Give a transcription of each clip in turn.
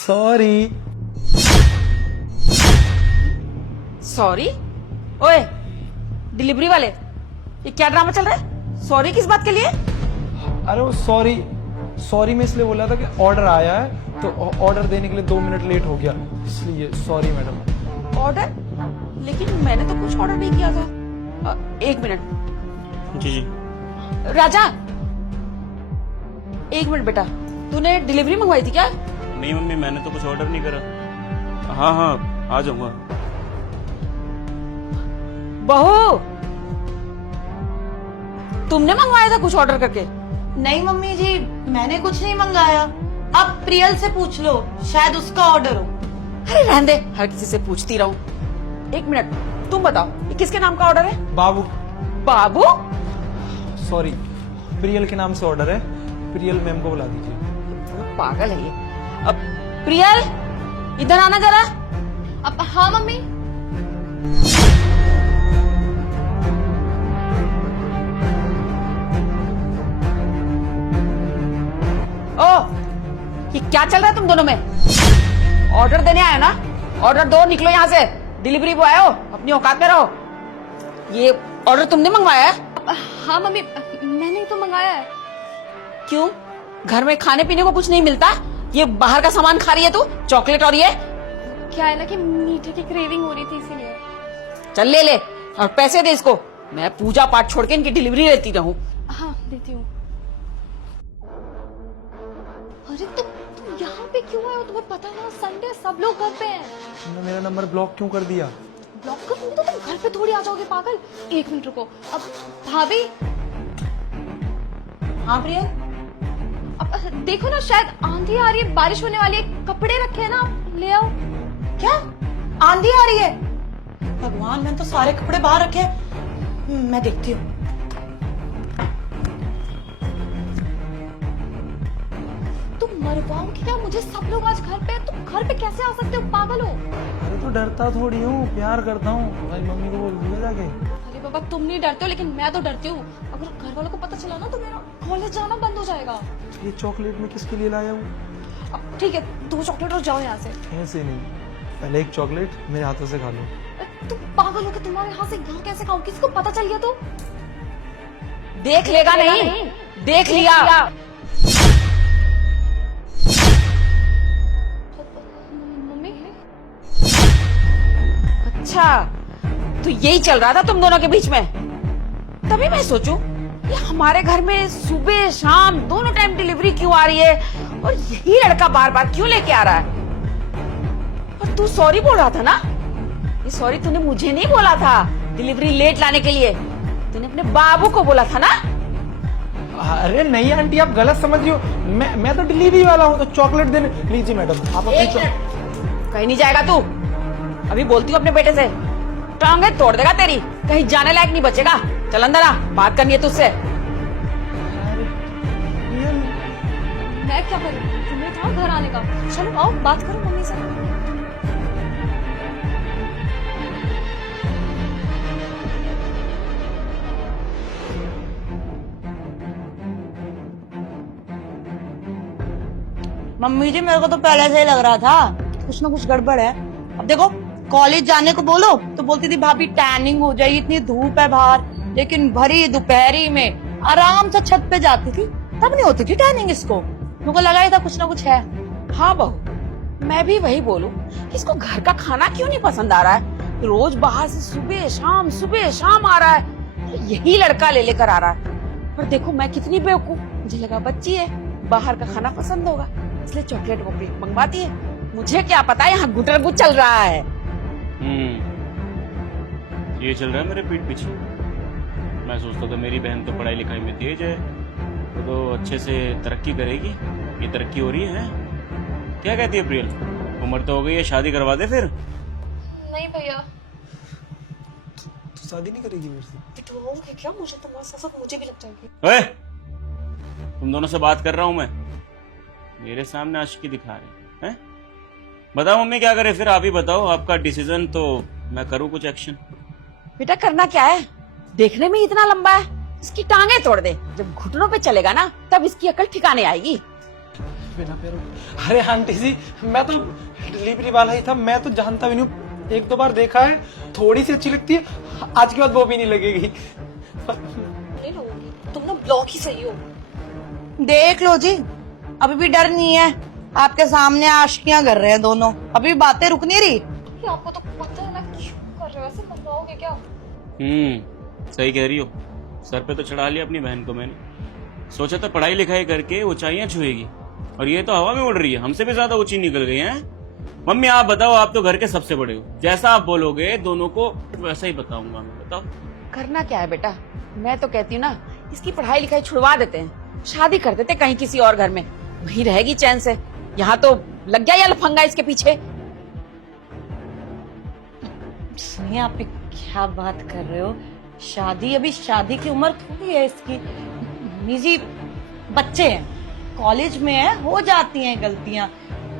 Sorry. Sorry? ओए delivery वाले, ये क्या ड्रामा चल रहा है? सॉरी किस बात के लिए? अरे वो सॉरी मैं इसलिए बोला था कि ऑर्डर आया है, तो ऑर्डर देने के लिए 2 मिनट लेट हो गया, इसलिए सॉरी मैडम। ऑर्डर? लेकिन मैंने तो कुछ ऑर्डर नहीं किया था। 1 मिनट। जी जी। राजा, 1 मिनट बेटा, तूने डिलीवरी मंगवाई थी क्या? नहीं मम्मी, मैंने तो कुछ ऑर्डर नहीं करा। हाँ हाँ, आ जाऊंगा। बहू, तुमने मंगवाया था कुछ ऑर्डर करके? नहीं मम्मी जी, मैंने कुछ नहीं मंगाया। अब प्रियल से पूछ लो, शायद उसका ऑर्डर हो। अरे रहने दे, हर किसी से पूछती रहूं। 1 मिनट, तुम बताओ ये किसके नाम का ऑर्डर है? बाबू। बाबू? सॉरी, प्रियल के नाम से ऑर्डर है, प्रियल मैम को बुला दीजिए। पागल है ये। अब प्रियल, इधर आना जरा। अब हाँ मम्मी। ओ, ये क्या चल रहा है तुम दोनों में? ऑर्डर देने आए ना? ऑर्डर दो, निकलो यहाँ से। डिलीवरी बॉय हो, अपनी औकात में रहो। ये ऑर्डर तुमने मंगवाया है? हाँ मम्मी, मैंने तो मंगाया है। क्यों? घर में खाने पीने को कुछ नहीं मिलता? ये बाहर का सामान खा रही है तू? चॉकलेट और ये? क्या है ना कि मीठे की क्रेविंग हो रही थी इसीलिए। चल ले ले और पैसे दे इसको। मैं पूजा पाठ छोड़ के इनकी डिलीवरी लेती रहूं। हाँ देती हूँ। अरे तुम यहाँ पे क्यों आए हो? तुम्हें पता है ना संडे सब लोग घर पे हैं। तुमने मेरा नंबर ब्लॉक क्यों कर दिया? ब्लॉक कर दूंगी तो तुम घर पे थोड़ी आ जाओगे पागल। 1 मिनट रुको। अब भाभी, हाँ प्रियल, अब देखो ना, शायद आंधी आ रही है, बारिश होने वाली है, कपड़े रखे हैं ना, आप ले आओ। क्या आंधी आ रही है? भगवान, मैंने तो सारे कपड़े बाहर रखे हैं। मैं देखती हूँ। तुम मरवाओगे क्या मुझे? सब लोग आज घर पे हैं, तुम घर पे कैसे आ सकते हो? पागल हो? अरे तो डरता थोड़ी हूँ, प्यार करता हूँ। भाई मम्मी को बोल दिया जाके। अरे बाबा, तुम नहीं डरते हो, लेकिन मैं तो डरती हूँ। अगर घर वालों को पता चला ना तो मेरा कॉलेज जाना बंद हो जाएगा। ये चॉकलेट मैं किसके लिए लाया हूँ? अब ठीक है, 2 चॉकलेट और जाओ यहाँ से। ऐसे नहीं, पहले एक चॉकलेट मेरे हाथों से खा लो। तुम पागल हो कि तुम्हारे यहाँ से यहाँ कैसे खाऊं? किसी को पता चल गया तो? देख लेगा नहीं? देख लिया। मम्मी, अच्छा, तो यही चल रहा था तुम दोनों के बीच में? तभी मैं सोचूं ये हमारे घर में सुबह शाम दोनों टाइम डिलीवरी क्यों आ रही है, और यही लड़का बार बार क्यों लेके आ रहा है? और तू सॉरी बोल रहा था ना? ये सॉरी तूने मुझे नहीं बोला था डिलीवरी लेट लाने के लिए, तूने अपने बाबू को बोला था ना? अरे नहीं आंटी, आप गलत समझ रही हो। मैं तो डिलीवरी वाला हूँ, तो चॉकलेट देने। लीजिए मैडम, आप अपनी कहीं नहीं जाएगा तू। अभी बोलती हूँ अपने बेटे से, टांगे तोड़ देगा तेरी, कहीं जाने लायक नहीं बचेगा। चल अंदर आ, बात करनी है तुझसे। मैं क्या करूँ? तुम्हें था घर आने का। चलो आओ, बात करो मम्मी से। मम्मी जी, मेरे को तो पहले से ही लग रहा था कुछ ना कुछ गड़बड़ है। अब देखो, कॉलेज जाने को बोलो तो बोलती थी भाभी टैनिंग हो जाएगी, इतनी धूप है बाहर, लेकिन भरी दोपहरी में आराम से छत पे जाती थी, तब नहीं होती थी टैनिंग इसको। मेरे को लगा ही था कुछ ना कुछ है। हाँ बहू, मैं भी वही बोलूं, इसको घर का खाना क्यों नहीं पसंद आ रहा है? रोज बाहर से सुबह शाम आ रहा है, यही लड़का ले लेकर आ रहा है। पर देखो मैं कितनी बेवकूफ, मुझे लगा बच्ची है, बाहर का खाना पसंद होगा, इसलिए चॉकलेट वॉकलेट मंगवाती है। मुझे क्या पता यहाँ गुटरगुट चल रहा है। ये चल रहा है मेरे पीठ पीछे। मैं सोचता था मेरी बहन तो पढ़ाई लिखाई में तेज है, तो अच्छे से तरक्की करेगी। ये तरक्की हो रही है? क्या कहती है प्रियल? उम्र तो हो गई है, शादी करवा दे फिर। नहीं भैया। तो शादी नहीं करेगी मेरे से? पिटवाओगे क्या मुझे? तुम्हारे साथ मुझे भी लग जाएगी। ओए, तुम दोनों से बात कर रहा हूँ मैं, मेरे सामने आशिकी दिखा रहे हैं? बताओ मम्मी क्या करे फिर? आप ही बताओ, आपका डिसीजन, तो मैं करूँ कुछ एक्शन। बेटा करना क्या है? देखने में इतना लंबा है, इसकी टांगे तोड़ दे। जब घुटनों पे चलेगा ना, तब इसकी अकल ठिकाने आएगी। बिना पैरों के। अरे आंटी जी, मैं तो डिलीवरी वाला ही था, मैं तो जानता भी नहीं हूँ। एक दो बार देखा है, थोड़ी सी अच्छी लगती है, आज के बाद वो भी नहीं लगेगी। नहीं लोगी, तुम ना ब्लॉक ही सही हो। देख लो जी, अभी भी डर नहीं है। आपके सामने आशिकियां कर रहे हैं दोनों, अभी बातें रुक नहीं रही। ये आपको तो पता है ना क्यों कर रहे हो ऐसे, मंगवाओगे क्या? सही कह रही हो। सर पे तो चढ़ा लिया अपनी बहन को मैंने। सोचा था पढ़ाई लिखाई करके ऊंचाइयां छुएगी, और ये तो हवा में उड़ रही है, हमसे भी ज्यादा ऊंची निकल गई है। मम्मी आप बताओ, आप तो घर के सबसे बड़े हो, जैसा आप बोलोगे दोनों को वैसा ही बताऊंगा मैं। बताओ करना क्या है बेटा, मैं तो कहती हूँ ना, इसकी पढ़ाई लिखाई छुड़वा देते हैं, शादी कर देते कहीं किसी और घर में, वहीं रहेगी चैन से। यहाँ तो लग गया या लफंगा इसके पीछे। सुनिए, आप ये क्या बात कर रहे हो? शादी, अभी शादी की उम्र थोड़ी है इसकी। मम्मी जी बच्चे हैं, कॉलेज में है, हो जाती हैं गलतियां,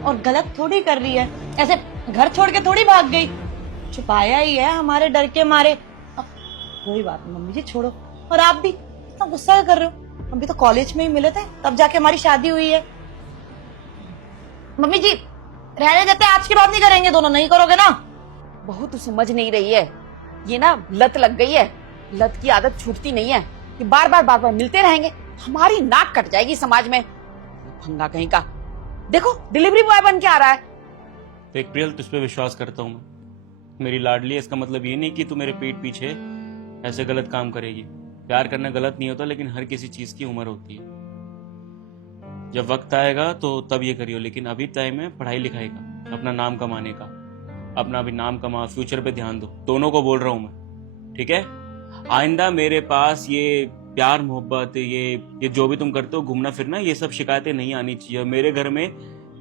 और गलत थोड़ी कर रही है। ऐसे घर छोड़ के थोड़ी भाग गई, छुपाया ही है हमारे डर के मारे। अब कोई बात नहीं मम्मी जी, छोड़ो। और आप भी इतना गुस्सा कर रहे हो? हम भी तो कॉलेज में ही मिले थे, तब जाके हमारी शादी हुई है। मम्मी जी रहने देते, आज की बात नहीं करेंगे दोनों, नहीं करोगे ना? बहू तू समझ नहीं रही है, ये ना लत लग गई है, लत की आदत छूटती नहीं है, कि बार बार मिलते रहेंगे, हमारी नाक कट जाएगी समाज में। फंगा कहीं का, देखो डिलीवरी बॉय बन के आ रहा है। देख प्रियल, तुझ पे विश्वास करता हूँ मैं, मेरी लाडली है। इसका मतलब ये नहीं कि तू मेरे पीठ पीछे ऐसे गलत काम करेगी। प्यार करना गलत नहीं होता, लेकिन हर किसी चीज की उम्र होती है। जब वक्त आएगा तो तब ये करियो, लेकिन अभी टाइम है पढ़ाई लिखाई का, अपना नाम कमाने का। अपना भी नाम कमा, फ्यूचर पे ध्यान दो, दोनों को बोल रहा हूं मैं, ठीक है? आइंदा मेरे पास ये प्यार मोहब्बत, ये जो भी तुम करते हो, घूमना फिरना, ये सब शिकायतें नहीं आनी चाहिए। मेरे घर में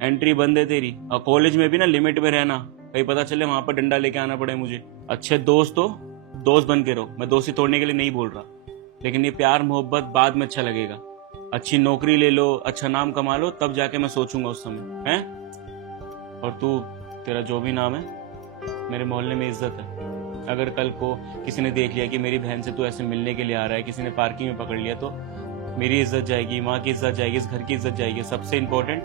एंट्री बंद है तेरी, और कॉलेज में भी ना लिमिट में रहना, कहीं पता चले वहां पर डंडा लेके आना पड़े मुझे। अच्छे दोस्त हो, दोस्त बन के रहो, मैं दोस्ती तोड़ने के लिए नहीं बोल रहा, लेकिन ये प्यार मोहब्बत बाद में अच्छा लगेगा। अच्छी नौकरी ले लो, अच्छा नाम कमा लो, तब जाके मैं सोचूंगा उस समय, हैं? और तू, तेरा जो भी नाम है, मेरे मोहल्ले में इज्जत है। अगर कल को किसी ने देख लिया कि मेरी बहन से तू ऐसे मिलने के लिए आ रहा है, किसी ने पार्किंग में पकड़ लिया, तो मेरी इज्जत जाएगी, माँ की इज्जत जाएगी, इस घर की इज्जत जाएगी, सबसे इम्पोर्टेंट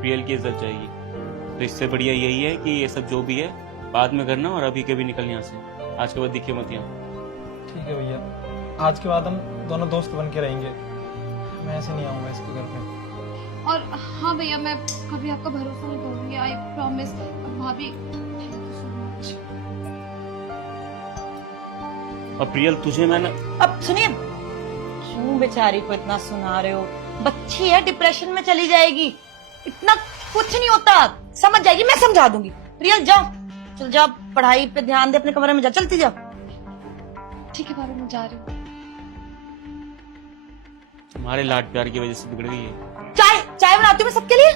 प्रियल की इज्जत जाएगी। तो इससे बढ़िया यही है कि ये सब जो भी है बाद में करना, और अभी कभी निकल यहाँ से, आज के बाद दिखे मत यहाँ। ठीक है भैया, आज के बाद हम दोनों दोस्त बन के रहेंगे, मैं ऐसे नहीं आऊंगा इसके घर पे। और हाँ भैया, मैं कभी आपका भरोसा नहीं तोड़ूंगी, आई प्रॉमिस। भाभी थैंक यू सो मच। और प्रियल तुझे मैंने, अब सुनिए, क्यों बेचारी को इतना सुना रहे हो? बच्ची है, डिप्रेशन में चली जाएगी, इतना कुछ नहीं होता, समझ जाएगी, मैं समझा दूंगी। प्रियल जाओ, चल जा, पढ़ाई पे ध्यान दे, अपने कमरे में जा, चलती जा। ठीक है भाभी, मैं जा रही हूँ। तुम्हारे लाड प्यार की वजह से बिगड़ गई है। चाय बनाती हूँ मैं सबके लिए।